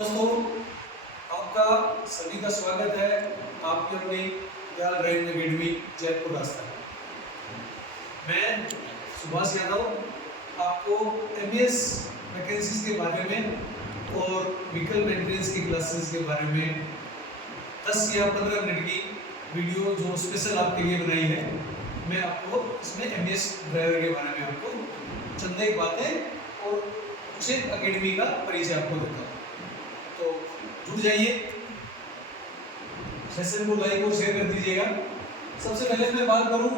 दोस्तों, आपका सभी का स्वागत है आपकी अपनी दयाल ड्राइविंग अकेडमी जयपुर रास्ता। मैं सुभाष यादव आपको एमईएस वैकेंसीज के बारे में और व्हीकल मेंटेनेंस की क्लासेस के बारे में 10 या 15 मिनट की वीडियो जो स्पेशल आपके लिए बनाई है, मैं आपको इसमें एमईएस ड्राइवर के बारे में आपको चंद एक बातें और उसे अकेडमी का परिचय आपको देता हूँ। तो जुड़ जाइए, सेशन को लाइक और शेयर कर दीजिएगा। सबसे पहले मैं बात करूं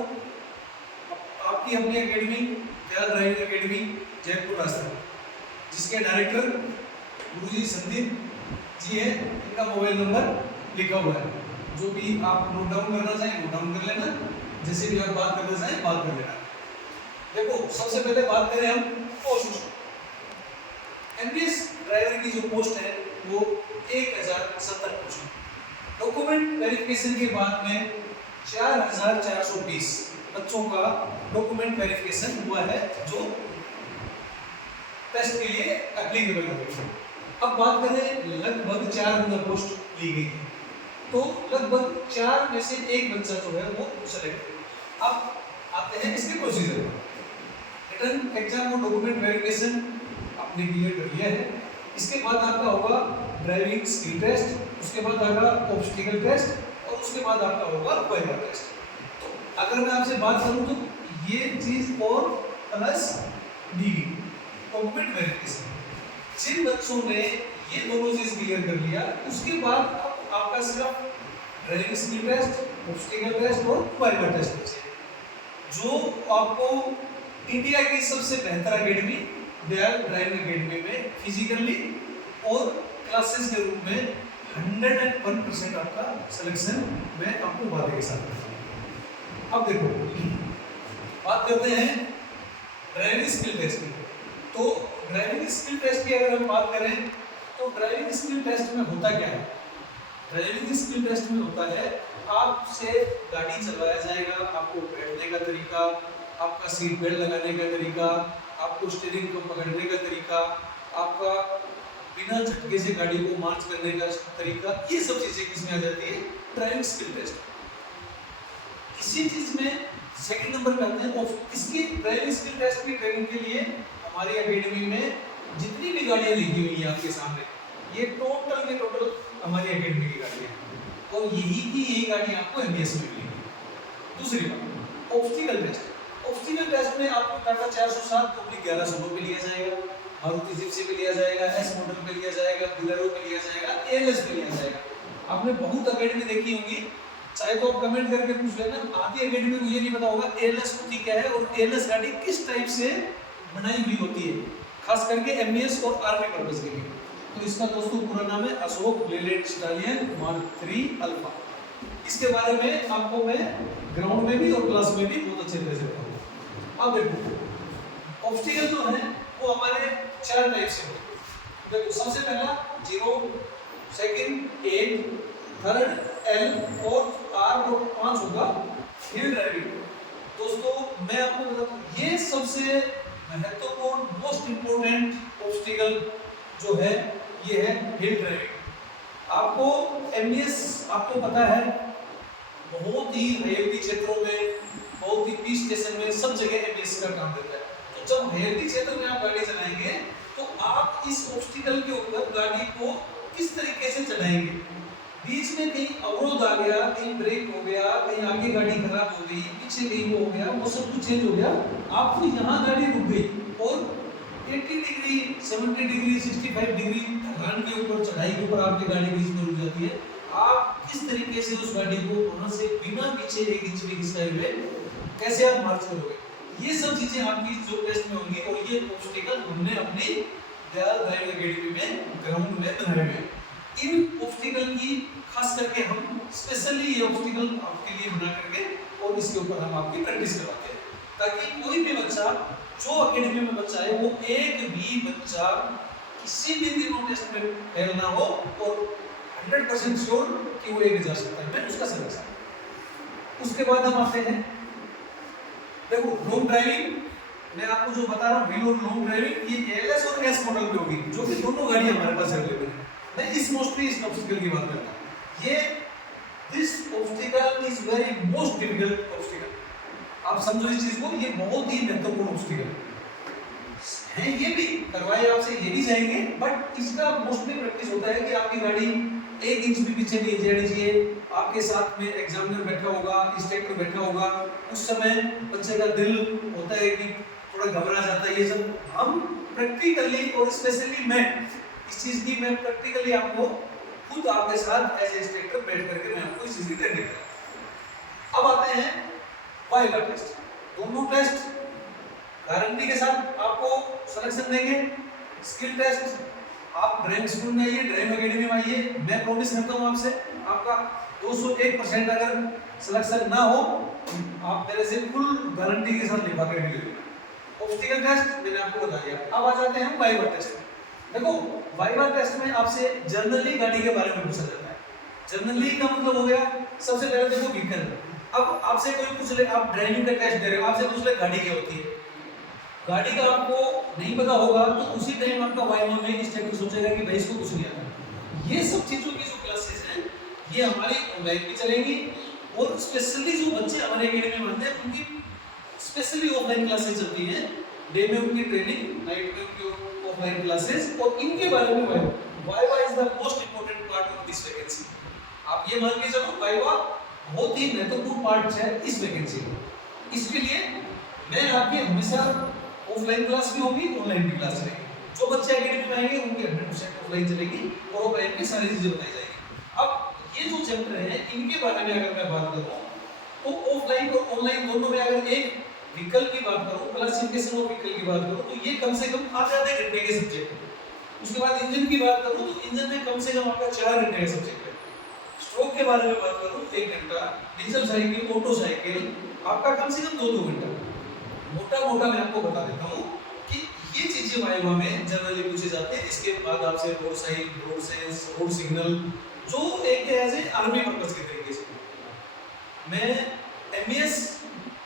आपकी अपनी academy Dayal driving academy Jaipur रास्ता, जिसके डायरेक्टर गुरुजी संदीप जी है। इनका मोबाइल नंबर लिखा हुआ है, जो भी आप नोट डाउन करना चाहें नोट डाउन कर लेना, जैसे भी आप बात करना चाहें बात कर लेना। देखो, सबसे पहले बात करें हम पोस्ट। एमईएस ड्राइवर की जो पोस्ट है वो 1070 पोस्ट। डॉक्यूमेंट वेरिफिकेशन के बाद में 4420 बच्चों का डॉक्यूमेंट वेरिफिकेशन हुआ है, जो टेस्ट के लिए एप्लीकेबल है। अब बात करें, लगभग 4 गुना पोस्ट ली गई है, तो लगभग 4 में से एक बच्चा जो है वो सेलेक्ट। अब आते हैं इसके प्रोसीजर पर। रिटर्न एग्जाम और डॉक्यूमेंट वेरिफिकेशन आपने क्लियर कर लिया है। इसके बाद आपका होगा ड्राइविंग स्किल टेस्ट, उसके बाद आएगा ऑब्स्टिकल टेस्ट और उसके बाद आपका होगा वाइवा टेस्ट। तो अगर मैं आपसे बात करूं तो ये चीज और प्लस डीडी डॉक्यूमेंट वेरिफिकेशन, जिन बच्चों ने ये दोनों चीज क्लियर कर लिया, उसके बाद आपका सिर्फ driving skill test, obstacle test और वाइवा टेस्ट बचे, जो आपको इंडिया की सबसे बेहतर अकेडमी दयाल ड्राइविंग अकेडमी में फिजिकली और क्लासेस के रूप में 101% आपका सिलेक्शन मैं आपको वादे के साथ करता हूं। अब देखो, बात करते हैं ड्राइविंग स्किल टेस्ट की। तो ड्राइविंग स्किल टेस्ट की अगर हम बात करें तो ड्राइविंग स्किल टेस्ट में होता क्या है? ड्राइविंग स्किल टेस्ट में होता है, आपसे गाड़ी चलवाया जाएगा, आपको बैठने का तरीका, आपका सीट बेल्ट लगाने का तरीका, आपको स्टीयरिंग को पकड़ने का तरीका, आपका बिना झटके से गाड़ी को मार्च करने का तरीका, ये सब चीजें किसमें आ जाती है? Driving skill test. इसी चीज में सेकंड नंबर पे आते हैं और इसकी ड्राइविंग स्किल टेस्ट की ट्रेनिंग के लिए हमारी एकेडमी में जितनी भी गाड़ियां लगी हुई हैं आपके सामने, ये टोटल के टोटल हमारी एकेडमी की गाड़ियां हैं और यही गाड़ी आपको एमईएस में मिलेगी। दूसरी बात, ऑब्स्टिकल टेस्ट। ऑब्स्टिकल टेस्ट में आपको टाटा 407 पब्लिक 1100 पे लिया जाएगा, मारुति जिप्सी पे लिया जाएगा, एस मॉडल पे लिया जाएगा, बोलेरो पे लिया जाएगा, एएलएस पे लिया जाएगा। आपने बहुत एकेडमी देखी होंगी, चाहे तो आप कमेंट करके पूछ लेना, आधी एकेडमी को ये नहीं पता होगा एएलएस होती क्या है और एएलएस गाड़ी किस टाइप से बनाई हुई होती है, खास करके एमईएस और आर्मी पर्पस के लिए। तो इसका दोस्तों पूरा नाम है Ashok Leyland stallion mark 3 alpha. इसके बारे में आपको मैं ग्राउंड में भी और क्लास में भी बहुत अच्छे तरह से बताऊंगा। अब देखो, ऑब्स्टिकल जो है वो हमारे 4 टाइप से होते हैं। देखो, सबसे पहला 0, second 8, third L, fourth R और 5 होगा हिल ड्राइविंग। दोस्तों मैं आपको बताता हूँ, ये सबसे महत्वपूर्ण मोस्ट इंपोर्टेंट ऑब्स्टिकल जो है ये है हिल ड्राइविंग। आपको एमईएस आपको पता है बहुत ही हेल्दी क्षेत्रों में, बहुत ही पीस स्टेशन में सब जगह एमईएस का काम देता है। तो जब हेल्दी क्षेत्र में आप गाड़ी चलाएंगे तो आप इस ऑब्स्टिकल के ऊपर गाड़ी को किस तरीके से चलाएंगे? बीच में कहीं अवरोध आ गया, कहीं ब्रेक हो गया, कहीं आगे गाड़ी खराब हो गई, पीछे कहीं वो हो गया, वो सब कुछ चेंज हो गया, आपको यहाँ गाड़ी रुक गई और 80 डिग्री, 70 डिग्री, 65 डिग्री ढलान के ऊपर, चढ़ाई के ऊपर आपकी गाड़ी बीच में रुक जाती है। आप किस तरीके से उस गाड़ी को वहां से बिना पीछे 1 इंच भी खिसकाए हुए कैसे आप मार्च करोगे? ये सब चीजें आपकी जो टेस्ट में होंगी और ये ऑब्स्टिकल हमने अपनी दयाल ड्राइविंग अकेडमी में ग्राउंड में बनाए हुए हैं। इन ऑब्स्टिकल की खास करके हम स्पेशली ये ऑब्स्टिकल आपके लिए बना करके और इसके ऊपर हम आपकी प्रैक्टिस करवाते हैं, ताकि कोई भी बच्चा जो अकेडमी में बच्चा है वो एक भी बच्चा किसी भी तीनों टेस्ट में फेल ना हो और 100% श्योर कि वो एक जा सकता है, मैं उसका सिलेक्शन। उसके बाद हम आते हैं, देखो लॉन्ग ड्राइविंग मैं आपको जो बता रहा हूँ, व्हील और लॉन्ग ड्राइविंग, ये एलएस और एस मॉडल पे होगी, जो कि दोनों गाड़ियां हमारे पास अवेलेबल है। मैं इस मोस्टली इस ऑब्स्टिकल की बात करता हूँ। ये this obstacle is very most difficult obstacle. आप समझो इस चीज को, ये बहुत ही महत्वपूर्ण ऑब्स्टिकल है। ये भी करवाए आपसे, ये भी जाएंगे, बट इसका मोस्टली प्रैक्टिस होता है कि आपकी गाड़ी 1 इंच भी पीछे नहीं जानी चाहिए। आपके साथ में एग्जामिनर बैठा होगा, इंस्ट्रक्टर बैठा होगा, उस समय बच्चे का दिल होता है कि थोड़ा घबरा जाता है। ये सब हम प्रैक्टिकली और स्पेशली मैं इस चीज की मैं प्रैक्टिकली आपको खुद आपके साथ एज इंस्ट्रक्टर बैठ करके मैं आपको इस चीज की ट्रेनिंग कराऊंगा। अब आते हैं वाइवा टेस्ट। दोनों टेस्ट गारंटी के साथ आपको सिलेक्शन देंगे। स्किल टेस्ट आप ड्राइविंग स्कूल में आइए, ड्राइविंग एकेडमी में आइए, मैं प्रॉमिस करता हूँ आपसे आपका 201% अगर सिलेक्शन ना हो, आप मेरे से फुल गारंटी के साथ लिखवा के मिलेंगे। ऑब्स्टिकल टेस्ट मैंने आपको बता दिया। अब आ जाते हैं वाइवा टेस्ट में। देखो वाइवा टेस्ट में आपसे जनरली गाड़ी के बारे में पूछा जाता है। जनरली का मतलब हो गया, सबसे पहले देखो व्हीकल। अब आपसे कोई पूछ ले, आप ड्राइविंग का टेस्ट दे रहे हो, आपसे पूछ ले गाड़ी क्या होती है, गाड़ी का आपको नहीं पता होगा तो उसी टाइम आपका वाइवा में इंस्ट्रक्टर सोचेगा कि भाई इसको कुछ नहीं आता। ये सब चीजों की जो क्लासेस हैं ये हमारी ऑनलाइन भी चलेंगी, और स्पेशली जो बच्चे हमारे एकेडमी में आते हैं उनकी स्पेशली ऑफलाइन क्लासेस चलती हैं। डे में उनकी ट्रेनिंग, नाइट में उनकी ऑफलाइन क्लासेस, और इनके बारे में viva is the most important part of this vacancy. आप ये मान के चलो वाइवा बहुत ही महत्वपूर्ण पार्ट है इस वैकेंसी का। इसके लिए मैं आपकी हमेशा ऑफलाइन क्लास भी होगी, ऑनलाइन भी क्लास चलेगी। जो बच्चे एकेडमी में आएंगे उनकी 100% ऑफलाइन चलेगी और ऑफलाइन की सारी चीजें बताई जाएगी। अब ये जो चैप्टर है इनके बारे में अगर मैं बात करूं तो ऑफलाइन और ऑनलाइन दोनों में अगर एक व्हीकल की बात करूं, क्लासिफिकेशन ऑफ व्हीकल की बात करूं, तो ये कम से कम आधे घंटे के सब्जेक्ट है। उसके बाद इंजन की बात करूं तो इंजन में कम से कम आपका 4 घंटे का सब्जेक्ट है। स्ट्रोक के बारे में बात करूं 1 घंटा, डीजल साइकिल, ऑटो साइकिल आपका कम से कम 2-2 घंटा। मोटा मोटा मैं आपको बता देता हूँ कि ये चीजें वाइवा में जनरली पूछे जाते हैं। इसके बाद आपसे road sign, road sense, road signal, जो एक एज ए आर्मी पर्पस के तरीके से। मैं एमईएस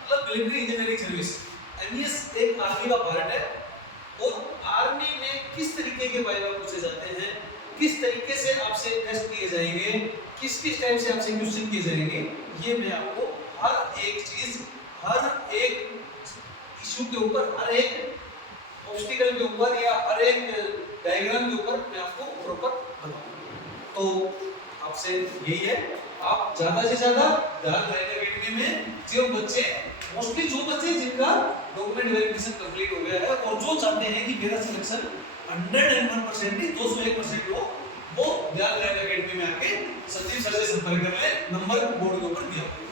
मतलब मिलिट्री इंजीनियरिंग सर्विस, एमईएस एक आर्मी का पार्ट है, और आर्मी में किस तरीके के वाइवा पूछे जाते हैं, किस तरीके से आपसे टेस्ट किए जाएंगे, किस किस टाइप से आपसे क्वेश्चन किए जाएंगे, ये मैं आपको हर एक चीज, हर एक इशू के ऊपर, हर एक ऑब्स्टिकल के ऊपर या हर एक डायग्राम के ऊपर मैं आपको प्रॉपर बताऊंगा। तो आपसे यही है, आप ज्यादा से ज्यादा ध्यान रखना एकेडमी में। जो बच्चे मोस्टली जो बच्चे जिनका डॉक्यूमेंट वेरिफिकेशन कंप्लीट हो गया है और जो चाहते हैं कि मेरा सिलेक्शन 101% ही 201% हो, वो ध्यान रखना एकेडमी में आके संजीव सर से संपर्क कर ले। नंबर बोर्ड के ऊपर दिया हुआ है।